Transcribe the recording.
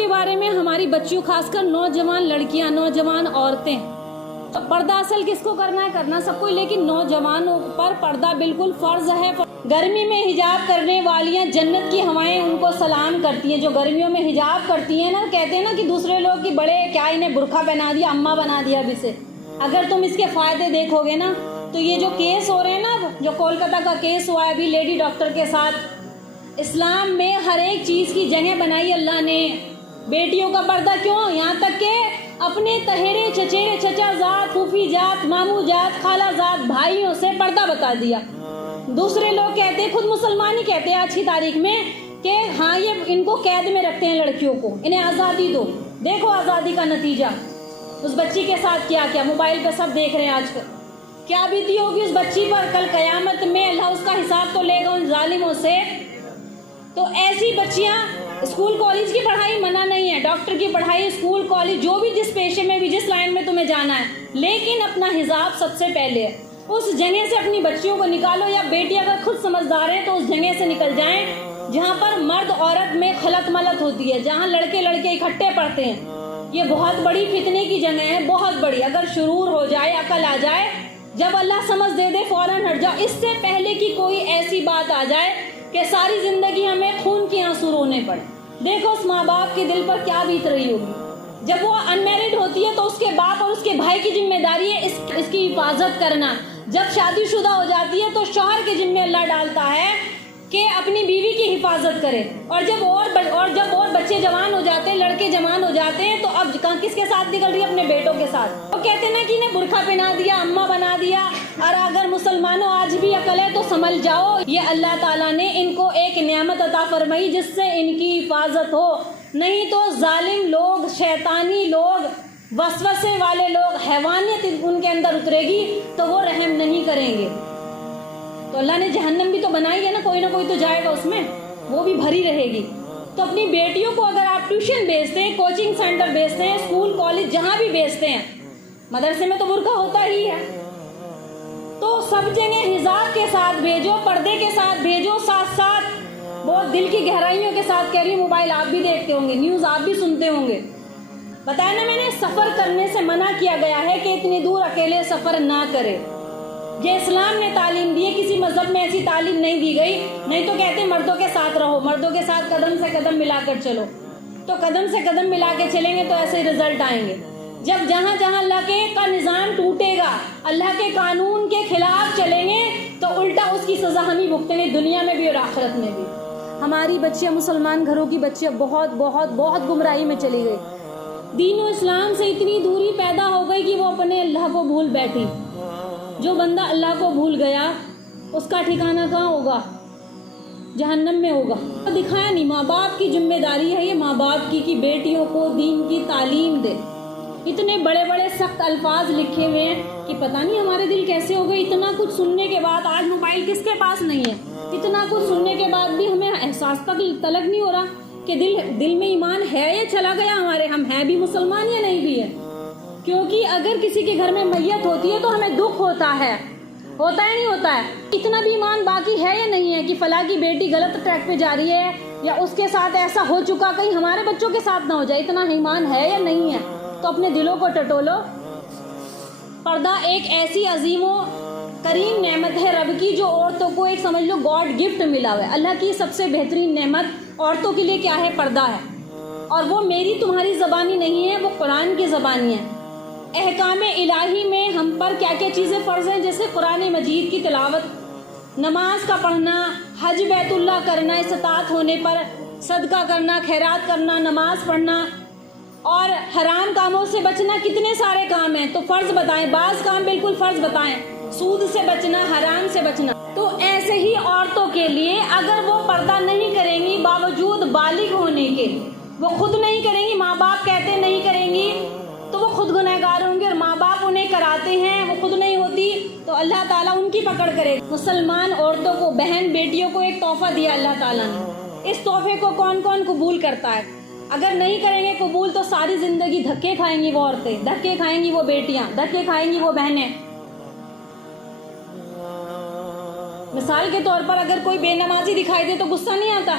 کے بارے میں ہماری بچیوں، خاص کر نوجوان لڑکیاں، نوجوان عورتیں، تو پردہ اصل کس کو کرنا ہے؟ کرنا سب کو، لیکن نوجوانوں پر پردہ بالکل فرض ہے۔ گرمی میں حجاب کرنے والیاں جنت کی ہوائیں ان کو سلام کرتی ہیں۔ جو گرمیوں میں حجاب کرتی ہیں نا، کہتے ہیں نا کہ دوسرے لوگ کی بڑے کیا انہیں برقع پہنا دیا، اماں بنا دیا اب اسے۔ اگر تم اس کے فائدے دیکھو گے نا تو یہ جو کیس ہو رہے ہیں نا، جو کولکتہ کا کیس ہوا ہے ابھی لیڈی ڈاکٹر کے ساتھ، اسلام میں ہر ایک چیز کی جگہ بنائی اللہ نے۔ بیٹیوں کا پردہ کیوں؟ یہاں تک کہ اپنے تہرے چچیرے چچا زاد، پھوپھی جات، ماموں جات، خالہ زاد بھائیوں سے پردہ بتا دیا۔ دوسرے لوگ کہتے ہیں، خود مسلمان ہی کہتے ہیں آج کی تاریخ میں کہ ہاں یہ ان کو قید میں رکھتے ہیں لڑکیوں کو، انہیں آزادی دو۔ دیکھو آزادی کا نتیجہ اس بچی کے ساتھ کیا کیا، موبائل پہ سب دیکھ رہے ہیں آج کل۔ کیا بیتی ہوگی اس بچی پر؟ کل قیامت میں اللہ اس کا حساب تو لے گا ان ظالموں سے۔ تو ایسی بچیاں، اسکول کالج کی پڑھائی منع نہیں ہے، ڈاکٹر کی پڑھائی، اسکول کالج، جو بھی جس پیشے میں بھی جس لائن میں تمہیں جانا ہے، لیکن اپنا حجاب سب سے پہلے ہے۔ اس جگہ سے اپنی بچیوں کو نکالو، یا بیٹی اگر خود سمجھدار ہے تو اس جگہ سے نکل جائیں جہاں پر مرد عورت میں خلط ملط ہوتی ہے، جہاں لڑکے لڑکے اکٹھے پڑھتے ہیں۔ یہ بہت بڑی فتنے کی جگہ ہے، بہت بڑی۔ اگر شرور ہو جائے، عقل آ جائے، جب اللہ سمجھ دے دے فوراً ہٹ جاؤ، اس سے پہلے کہ کوئی ایسی بات آ جائے کہ ساری زندگی ہمیں خون کے آنسو رونے پڑے۔ دیکھو اس ماں باپ کے دل پر کیا بیت رہی ہوگی۔ جب وہ ان میرڈ ہوتی ہے تو اس کے باپ اور اس کے بھائی کی ذمہ داری ہے اس کی حفاظت کرنا۔ جب شادی شدہ ہو جاتی ہے تو شوہر کے ذمہ اللہ ڈالتا ہے کہ اپنی بیوی کی حفاظت کرے۔ اور جب بچے جوان ہو جاتے ہیں، لڑکے جوان ہو جاتے ہیں، تو اب کس کے ساتھ نکل رہی ہے؟ اپنے بیٹوں کے ساتھ۔ وہ کہتے ہیں نا کہ انہیں برقع پہنا دیا، اماں بنا دیا۔ اور اگر مسلمانوں آج بھی عقل ہے تو سنبھل جاؤ، یہ اللہ تعالیٰ نے ان کو ایک نعمت عطا فرمائی جس سے ان کی حفاظت ہو، نہیں تو ظالم لوگ، شیطانی لوگ، وسوسے والے لوگ، حیوانیت ان کے اندر اترے گی تو وہ رحم نہیں کریں گے۔ تو اللہ نے جہنم بھی تو بنائی ہے نا، کوئی نہ کوئی تو جائے گا اس میں، وہ بھی بھری رہے گی۔ تو اپنی بیٹیوں کو اگر آپ ٹیوشن بھیجتے ہیں، کوچنگ سینٹر بھیجتے ہیں، اسکول کالج جہاں بھی بھیجتے ہیں، مدرسے میں تو برقع ہوتا ہی ہے، تو سب جگہ حجاب کے ساتھ بھیجو، پردے کے ساتھ بھیجو، ساتھ ساتھ بہت دل کی گہرائیوں کے ساتھ کہہ رہی ہوں، موبائل آپ بھی دیکھتے ہوں گے، نیوز آپ بھی سنتے ہوں گے۔ بتایا نا میں نے، سفر کرنے سے منع کیا گیا ہے کہ اتنی دور اکیلے سفر نہ کرے۔ یہ اسلام نے تعلیم دی ہے، کسی مذہب میں ایسی تعلیم نہیں دی گئی۔ نہیں تو کہتے ہیں مردوں کے ساتھ رہو، مردوں کے ساتھ قدم سے قدم ملا کر چلو، تو قدم سے قدم ملا کے چلیں گے تو ایسے رزلٹ آئیں گے۔ جب جہاں جہاں اللہ کا نظام ٹوٹے گا، اللہ کے قانون کے خلاف چلیں گے، تو الٹا اس کی سزا ہم ہی بھگتیں گے، دنیا میں بھی اور آخرت میں بھی۔ ہماری بچیاں، مسلمان گھروں کی بچیاں بہت بہت بہت گمراہی میں چلی گئی، دین و اسلام سے اتنی دوری پیدا ہو گئی کہ وہ اپنے اللہ کو بھول بیٹھی۔ جو بندہ اللہ کو بھول گیا اس کا ٹھکانہ کہاں ہوگا؟ جہنم میں ہوگا۔ دکھایا نہیں، ماں باپ کی ذمہ داری ہے یہ، ماں باپ کی کہ بیٹیوں کو دین کی تعلیم دے۔ اتنے بڑے بڑے سخت الفاظ لکھے ہوئے ہیں کہ پتہ نہیں ہمارے دل کیسے ہو گئے۔ اتنا کچھ سننے کے بعد، آج موبائل کس کے پاس نہیں ہے، اتنا کچھ سننے کے بعد بھی ہمیں احساس تلک نہیں ہو رہا کہ دل میں ایمان ہے یا چلا گیا ہمارے، ہم ہیں بھی مسلمان یا نہیں بھی ہے۔ کیونکہ اگر کسی کے گھر میں میت ہوتی ہے تو ہمیں دکھ ہوتا ہے نہیں ہوتا ہے؟ اتنا بھی ایمان باقی ہے یا نہیں ہے کہ فلاں کی بیٹی غلط ٹریک پہ جا رہی ہے یا اس کے ساتھ ایسا ہو چکا، کہیں ہمارے بچوں کے ساتھ نہ ہو جائے؟ اتنا ایمان ہے یا نہیں ہے؟ تو اپنے دلوں کو ٹٹولو۔ پردہ ایک ایسی عظیم و کریم نعمت ہے رب کی، جو عورتوں کو ایک سمجھ لو گاڈ گفٹ ملا ہوا ہے۔ اللہ کی سب سے بہترین نعمت عورتوں کے لیے کیا ہے؟ پردہ ہے۔ اور وہ میری تمہاری زبانی نہیں ہے، وہ قرآن کی زبانی ہے۔ احکام الہی میں ہم پر کیا کیا چیزیں فرض ہیں؟ جیسے قرآن مجید کی تلاوت، نماز کا پڑھنا، حج بیت اللہ کرنا استطاعت ہونے پر، صدقہ کرنا، خیرات کرنا، نماز پڑھنا، اور حرام کاموں سے بچنا۔ کتنے سارے کام ہیں تو فرض بتائیں، بعض کام بالکل فرض بتائیں، سود سے بچنا، حرام سے بچنا۔ تو ایسے ہی عورتوں کے لیے اگر وہ پردہ نہیں کریں گی باوجود بالغ ہونے کے، وہ خود نہیں کریں گی، ماں باپ کہتے نہیں کریں گی، تو وہ خود گنہگار ہوں گے، اور ماں باپ انہیں کراتے ہیں، وہ خود نہیں ہوتی، تو اللہ تعالیٰ ان کی پکڑ کرے۔ مسلمان عورتوں کو، بہن بیٹیوں کو ایک تحفہ دیا اللہ تعالیٰ نے۔ اس تحفے کو کون کون قبول کرتا ہے؟ اگر نہیں کریں گے قبول تو ساری زندگی دھکے کھائیں گی وہ عورتیں، دھکے کھائیں گی وہ بیٹیاں، دھکے کھائیں گی وہ بہنیں۔ مثال کے طور پر اگر کوئی بے نمازی دکھائی دے تو غصہ نہیں آتا؟